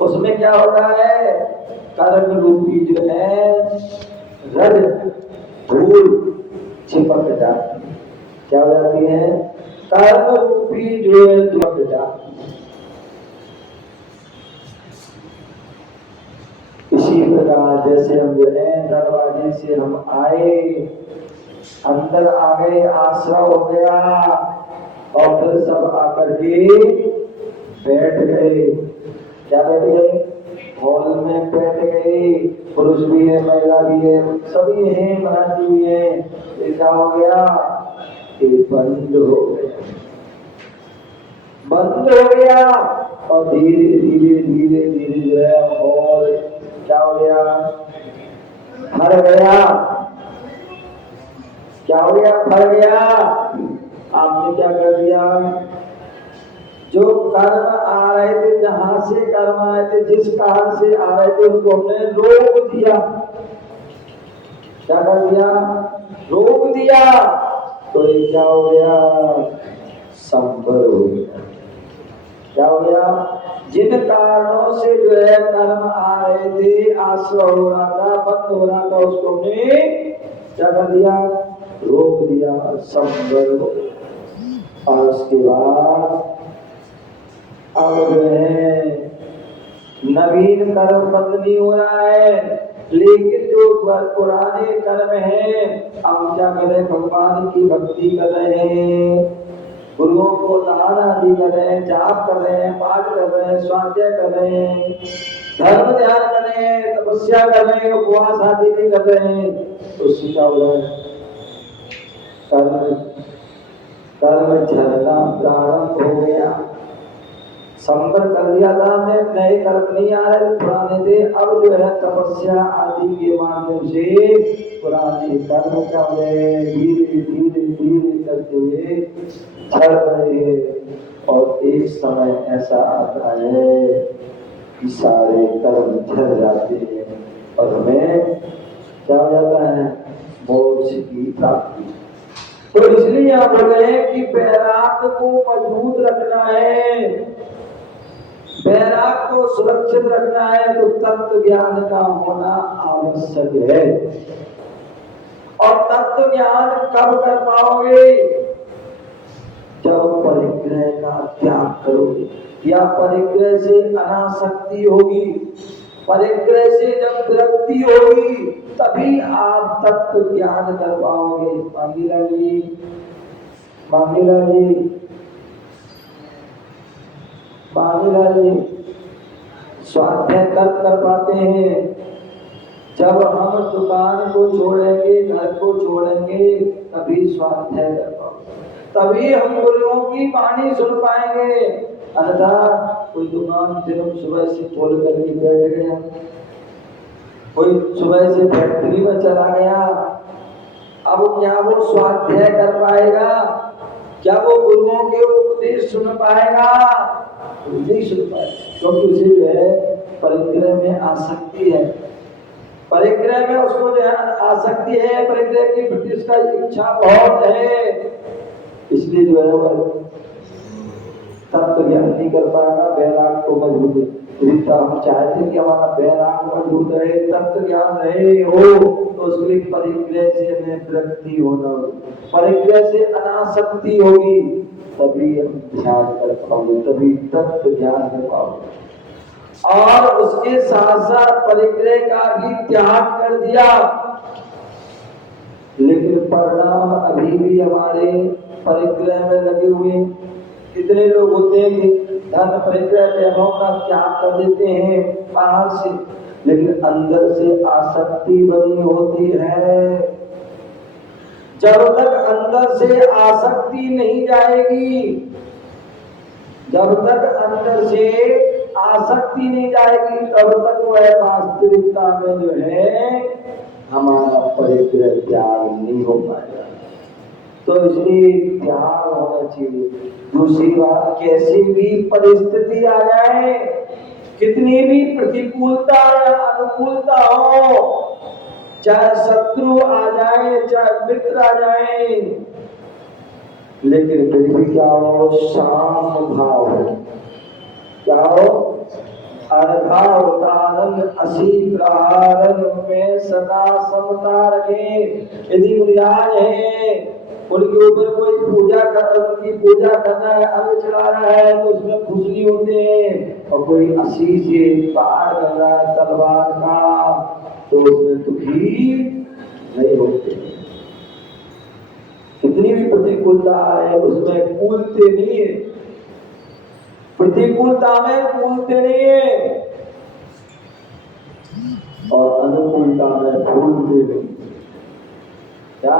उसमें क्या होता है, कर्म रूपी जो है रज धूल चिपक जाती है। क्या हो जाती है? कर्म रूपी जो है चिपक जाती है। इसी प्रकार जैसे हम जो है दरवाजे से हम आए, अंदर आ गए, आश्रय हो गया, और फिर सब आकर के बैठ गए। क्या बैठ गए? हॉल में बैठ गए। पुरुष भी है, महिला भी है, सभी हैं, महाराज भी है। ये क्या हो गया? ये बंद हो गया, बंद हो गया। और धीरे धीरे धीरे धीरे जो है हॉल क्या हो गया? भर गया। क्या हो गया? भर गया। आपने क्या कर दिया? जो कर्म आ रहे थे, जहां से कर्म आए थे, जिस कारण से आ रहे थे, उनको हमने रोक दिया। क्या कर दिया? रोक दिया। तो ये क्या हो गया? संपर हो गया। क्या हो गया? जिन कारणों से जो है कर्म आ रहे थे, आश्रय हो रहा था, बंद हो रहा था, उसको हमने क्या कर दिया? रोक दिया, संपर हो गया। और उसके बाद अब जो है नवीन कर्म बंद नहीं हो रहा है, लेकिन जो पुराने कर्म है, हम क्या कर रहे हैं? भगवान की भक्ति कर रहे हैं, गुरुओं को दान आदि कर रहे हैं, जाप कर रहे हैं, पाठ कर रहे हैं, स्वाध्याय कर रहे हैं, धर्म ध्यान कर रहे हैं, तपस्या कर रहे हैं, उपवास आदि नहीं कर रहे हैं, तो उससे क्या हो रहा है? कर्म कर्म झरना प्रारंभ हो गया। संबर कर दिया था हमने, नए कर्म नहीं आ रहे, पुराने थे। अब जो है तपस्या आदि के माध्यम से पुराने कर्म क्या हो रहे, धीरे धीरे धीरे करते हुए झड़ रहे हैं। और एक समय ऐसा आता है कि सारे कर्म झड़ जाते हैं और हमें क्या हो जाता है? मोक्ष की प्राप्ति। तो इसलिए आप बोल रहे हैं कि वैराग्य को मजबूत रखना है, वैराग को सुरक्षित रखना है, तो तत्व ज्ञान का होना आवश्यक है। और तत्व ज्ञान कब कर पाओगे? जब परिग्रह का त्याग करोगे, या परिग्रह से अनासक्ति होगी, परिग्रह से जब विरक्ति होगी, तभी आप तत्व ज्ञान कर पाओगे। मांगीला जी, मांगीला जी, मांगीला जी, स्वाध्याय कर पाते हैं जब हम दुकान को छोड़ेंगे, घर को छोड़ेंगे, तभी स्वाध्याय कर पाओगे, तभी हम गुरुओं की वाणी सुन पाएंगे। अन्यथा कोई दुकान दिन सुबह से खोल करके बैठ गया, कोई सुबह से फैक्ट्री में चला गया, अब क्या वो स्वाध्याय कर पाएगा? क्या वो गुरुओं के उपदेश सुन पाएगा? नहीं सुन पाएगा, क्योंकि उसे जो है परिग्रह में आसक्ति है, परिग्रह में उसको जो है आसक्ति है, परिग्रह की प्रति उसका इच्छा बहुत है। इसलिए जो है वो तत्व ज्ञान नहीं कर पाएगा। वैराग को मजबूत हम चाहते कि हमारा वैराग मजबूत रहे, तत्व ज्ञान रहे हो, तो उसके लिए परिग्रह से हमें विरक्ति होना होगी, परिग्रह से अनासक्ति होगी, तभी हम ध्यान कर पाओगे, तभी तत्व ज्ञान कर पाओगे। और उसके साथ साथ परिग्रह का भी त्याग कर दिया, लेकिन परिणाम अभी भी हमारे परिग्रह में लगे हुए। कितने लोग होते हैं कि धन परिग्रह पैरों का त्याग कर देते हैं बाहर से, लेकिन अंदर से आसक्ति बनी होती है। जब तक अंदर से आसक्ति नहीं जाएगी, जब तक अंदर से आसक्ति नहीं जाएगी, तब तक वह वास्तविकता में जो है हमारा परिग्रह त्याग नहीं हो पाएगा। तो इसलिए त्याग होना चाहिए। दूसरी बात, कैसी भी परिस्थिति आ जाए, कितनी भी प्रतिकूलता या अनुकूलता हो, चाहे शत्रु आ जाए, चाहे मित्र आ जाए, लेकिन फिर भी क्या हो? शांत भाव हो। क्या हो? अर्घावतारन असी प्रहारन में सदा समता रखे। यदि मुनिराज है, उनके ऊपर कोई उनकी पूजा करना है, अंग चढ़ा रहा है तो उसमें खुश नहीं होते हैं, और कोई असी से पार कर रहा है तलवार का तो उसमें दुखी नहीं होते। कितनी भी प्रतिकूलता है उसमें कूदते नहीं है, प्रतिकूलता में कूदते नहीं है, और अनुकूलता में भूलते नहीं। क्या